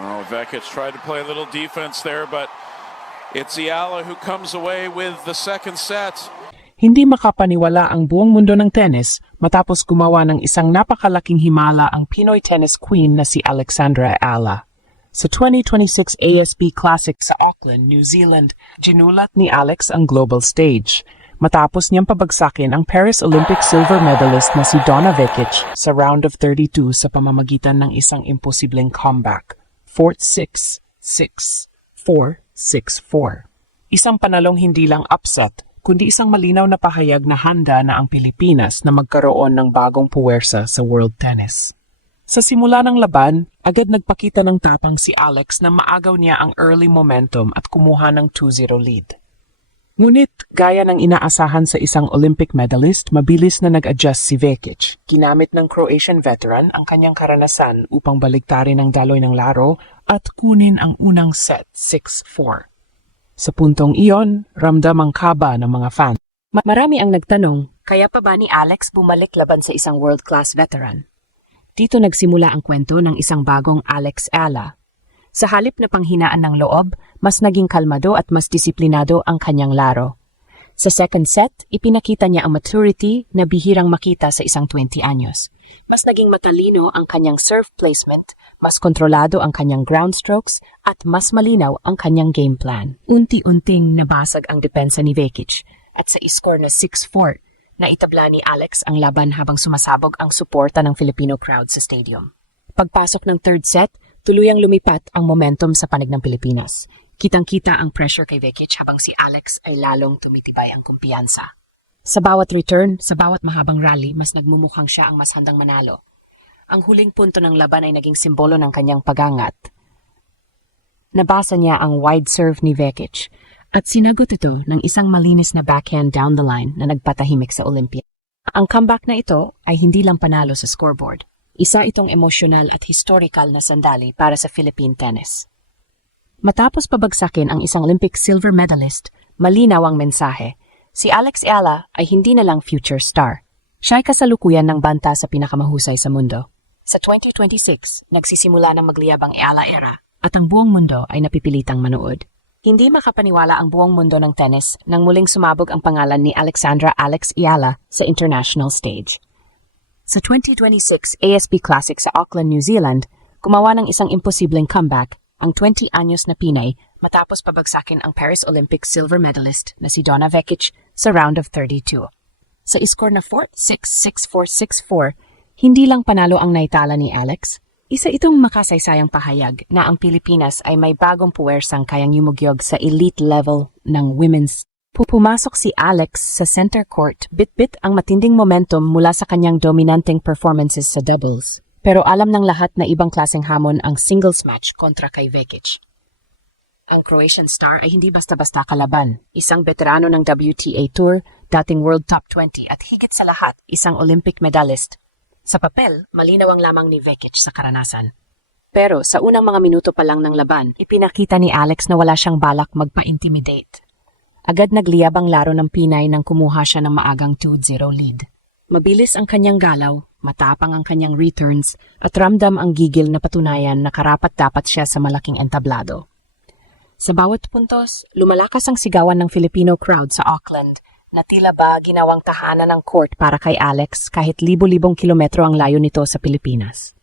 Oh, Vekic tried to play a little defense there, but it's Ayala who comes away with the second set. Hindi makapaniwala ang buong mundo ng tennis matapos gumawa ng isang napakalaking himala ang Pinoy tennis queen na si Alexandra Ayala. Sa 2026 ASB Classic sa Auckland, New Zealand, ginulat ni Alex ang global stage. Matapos niyang pabagsakin ang Paris Olympic silver medalist na si Donna Vekic sa round of 32 sa pamamagitan ng isang imposibleng comeback. 4-6, 6, 4, 6-4. Isang panalong hindi lang upset, kundi isang malinaw na pahayag na handa na ang Pilipinas na magkaroon ng bagong puwersa sa world tennis. Sa simula ng laban, agad nagpakita ng tapang si Alex na maagaw niya ang early momentum at kumuha ng 2-0 lead. Ngunit, gaya ng inaasahan sa isang Olympic medalist, mabilis na nag-adjust si Vekic. Ginamit ng Croatian veteran ang kanyang karanasan upang baliktarin ang daloy ng laro at kunin ang unang set 6-4. Sa puntong iyon, ramdam ang kaba ng mga fans. Marami ang nagtanong, kaya pa ba ni Alex bumalik laban sa isang world-class veteran? Dito nagsimula ang kwento ng isang bagong Alex Ayala. Sa halip na panghinaan ng loob, mas naging kalmado at mas disiplinado ang kanyang laro. Sa second set, ipinakita niya ang maturity na bihirang makita sa isang 20 anyos. Mas naging matalino ang kanyang serve placement, mas kontrolado ang kanyang ground strokes, at mas malinaw ang kanyang game plan. Unti-unting nabasag ang depensa ni Vekic, at sa score na 6-4, naitabla ni Alex ang laban habang sumasabog ang suporta ng Filipino crowd sa stadium. Pagpasok ng third set, tuluyang lumipat ang momentum sa panig ng Pilipinas. Kitang-kita ang pressure kay Vekic habang si Alex ay lalong tumitibay ang kumpiyansa. Sa bawat return, sa bawat mahabang rally, mas nagmumukhang siya ang mas handang manalo. Ang huling punto ng laban ay naging simbolo ng kanyang pagangat. Nabasa niya ang wide serve ni Vekic at sinagot ito ng isang malinis na backhand down the line na nagpatahimik sa Olympia. Ang comeback na ito ay hindi lang panalo sa scoreboard. Isa itong emosyonal at historical na sandali para sa Philippine tennis. Matapos pabagsakin ang isang Olympic silver medalist, malinaw ang mensahe. Si Alex Ayala ay hindi na lang future star. Siya ay kasalukuyan ng banta sa pinakamahusay sa mundo. Sa 2026, nagsisimula ng magliyabang Ayala era at ang buong mundo ay napipilitang manood. Hindi makapaniwala ang buong mundo ng tennis nang muling sumabog ang pangalan ni Alexandra Alex Ayala sa international stage. Sa 2026 ASB Classic sa Auckland, New Zealand, gumawa ng isang imposibleng comeback ang 20 anyos na Pinay matapos pabagsakin ang Paris Olympic silver medalist na si Donna Vekic sa round of 32. Sa score na 4-6, 6-4, 6-4, hindi lang panalo ang naitala ni Alex, isa itong makasaysayang pahayag na ang Pilipinas ay may bagong puwersang kayang yumugyog sa elite level ng women's. Pumasok si Alex sa center court, bit-bit ang matinding momentum mula sa kanyang dominanteng performances sa doubles. Pero alam ng lahat na ibang klaseng hamon ang singles match kontra kay Vekic. Ang Croatian star ay hindi basta-basta kalaban. Isang veterano ng WTA Tour, dating World Top 20 at higit sa lahat, isang Olympic medalist. Sa papel, malinaw ang lamang ni Vekic sa karanasan. Pero sa unang mga minuto pa lang ng laban, ipinakita ni Alex na wala siyang balak magpa-intimidate. Agad nagliyab ang laro ng Pinay nang kumuha siya ng maagang 2-0 lead. Mabilis ang kanyang galaw, matapang ang kanyang returns, at ramdam ang gigil na patunayan na karapat-dapat siya sa malaking entablado. Sa bawat puntos, lumalakas ang sigawan ng Filipino crowd sa Auckland na tila ba ginawang tahanan ng court para kay Alex kahit libo-libong kilometro ang layo nito sa Pilipinas.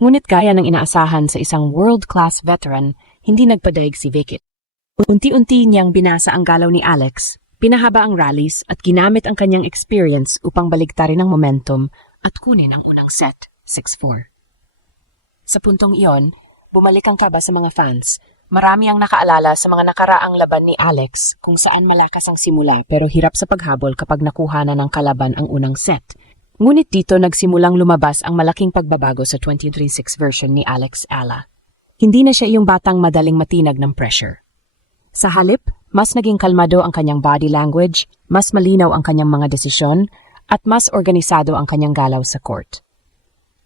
Ngunit gaya ng inaasahan sa isang world-class veteran, hindi nagpadaig si Vekic. Unti-unti niyang binasa ang galaw ni Alex, pinahaba ang rallies at ginamit ang kanyang experience upang baligtarin ang momentum at kunin ang unang set, 6-4. Sa puntong iyon, bumalik ang kaba sa mga fans. Marami ang nakaalala sa mga nakaraang laban ni Alex kung saan malakas ang simula pero hirap sa paghabol kapag nakuha na ng kalaban ang unang set. Ngunit dito nagsimulang lumabas ang malaking pagbabago sa 2026 version ni Alex Ayala. Hindi na siya yung batang madaling matinag ng pressure. Sa halip, mas naging kalmado ang kanyang body language, mas malinaw ang kanyang mga desisyon, at mas organisado ang kanyang galaw sa court.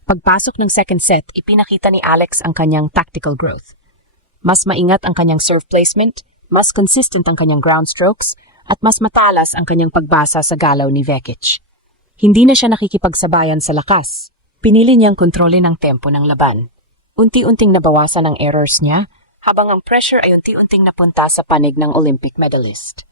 Pagpasok ng second set, ipinakita ni Alex ang kanyang tactical growth. Mas maingat ang kanyang serve placement, mas consistent ang kanyang ground strokes, at mas matalas ang kanyang pagbasa sa galaw ni Vekic. Hindi na siya nakikipagsabayan sa lakas. Pinili niyang kontrolin ang tempo ng laban. Unti-unting nabawasan ang errors niya, habang ang pressure ay unti-unting napunta sa panig ng Olympic medalist.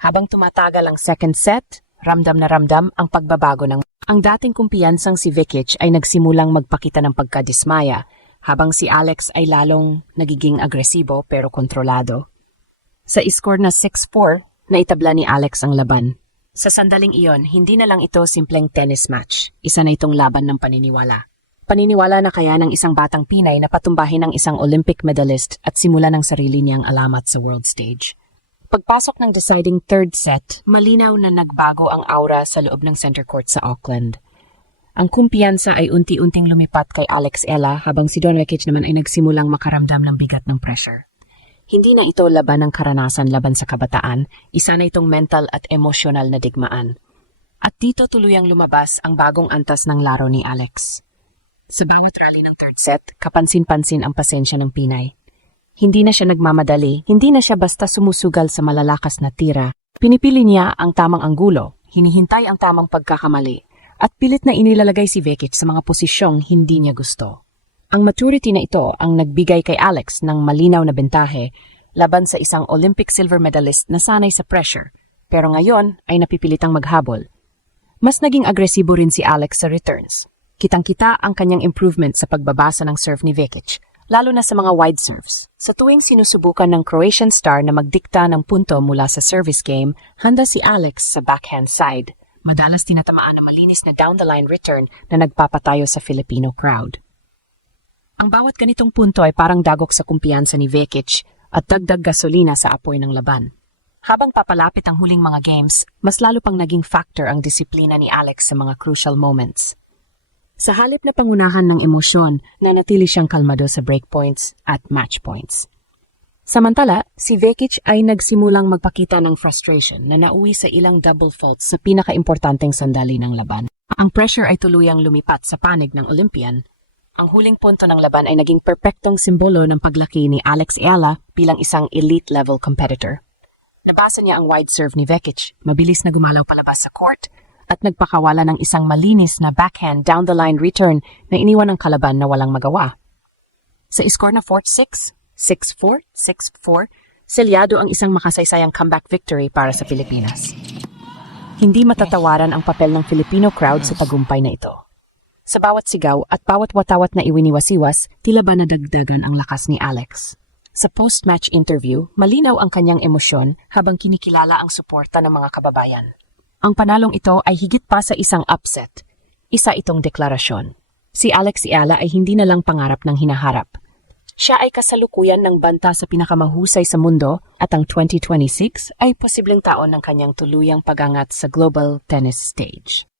Habang tumatagal ang second set, ramdam na ramdam ang pagbabago ng ang dating kumpiyansang si Vekic ay nagsimulang magpakita ng pagkadismaya, habang si Alex ay lalong nagiging agresibo pero kontrolado. Sa score na 6-4, naitabla ni Alex ang laban. Sa sandaling iyon, hindi na lang ito simpleng tennis match. Isa na itong laban ng paniniwala. Paniniwala na kaya ng isang batang Pinay na patumbahin ng isang Olympic medalist at simula ng sarili niyang alamat sa world stage. Pagpasok ng deciding third set, malinaw na nagbago ang aura sa loob ng center court sa Auckland. Ang kumpiyansa ay unti-unting lumipat kay Alex Ella habang si Don Vekic naman ay nagsimulang makaramdam ng bigat ng pressure. Hindi na ito laban ng karanasan laban sa kabataan, isa na itong mental at emosyonal na digmaan. At dito tuluyang lumabas ang bagong antas ng laro ni Alex. Sa bawat rally ng third set, kapansin-pansin ang pasensya ng Pinay. Hindi na siya nagmamadali, hindi na siya basta sumusugal sa malalakas na tira. Pinipili niya ang tamang anggulo, hinihintay ang tamang pagkakamali, at pilit na inilalagay si Vekic sa mga posisyong hindi niya gusto. Ang maturity na ito ang nagbigay kay Alex ng malinaw na bentahe laban sa isang Olympic silver medalist na sanay sa pressure, pero ngayon ay napipilitang maghabol. Mas naging agresibo rin si Alex sa returns. Kitang-kita ang kanyang improvement sa pagbabasa ng serve ni Vekic, lalo na sa mga wide serves. Sa tuwing sinusubukan ng Croatian star na magdikta ng punto mula sa service game, handa si Alex sa backhand side. Madalas tinatamaan ng malinis na down-the-line return na nagpapatayo sa Filipino crowd. Ang bawat ganitong punto ay parang dagok sa kumpiyansa ni Vekic at dagdag gasolina sa apoy ng laban. Habang papalapit ang huling mga games, mas lalo pang naging factor ang disiplina ni Alex sa mga crucial moments. Sa halip na pangunahan ng emosyon, nanatili siyang kalmado sa breakpoints at match points. Samantala, si Vekic ay nagsimulang magpakita ng frustration na nauwi sa ilang double faults sa pinakaimportanteng sandali ng laban. Ang pressure ay tuluyang lumipat sa panig ng Olympian. Ang huling punto ng laban ay naging perpektong simbolo ng paglaki ni Alex Ella bilang isang elite-level competitor. Nabasa niya ang wide serve ni Vekic, mabilis na gumalaw palabas sa court, at nagpakawala ng isang malinis na backhand down-the-line return na iniwan ng kalaban na walang magawa. Sa score na 4-6, 6-4, 6-4, selyado ang isang makasaysayang comeback victory para sa Pilipinas. Hindi matatawaran ang papel ng Filipino crowd sa tagumpay na ito. Sa bawat sigaw at bawat watawat na iwiniwasiwas, tila ba nadagdagan ang lakas ni Alex. Sa post-match interview, malinaw ang kanyang emosyon habang kinikilala ang suporta ng mga kababayan. Ang panalong ito ay higit pa sa isang upset. Isa itong deklarasyon. Si Alex Ella ay hindi na lang pangarap ng hinaharap. Siya ay kasalukuyan ng banta sa pinakamahusay sa mundo at ang 2026 ay posibleng taon ng kanyang tuluyang pagangat sa global tennis stage.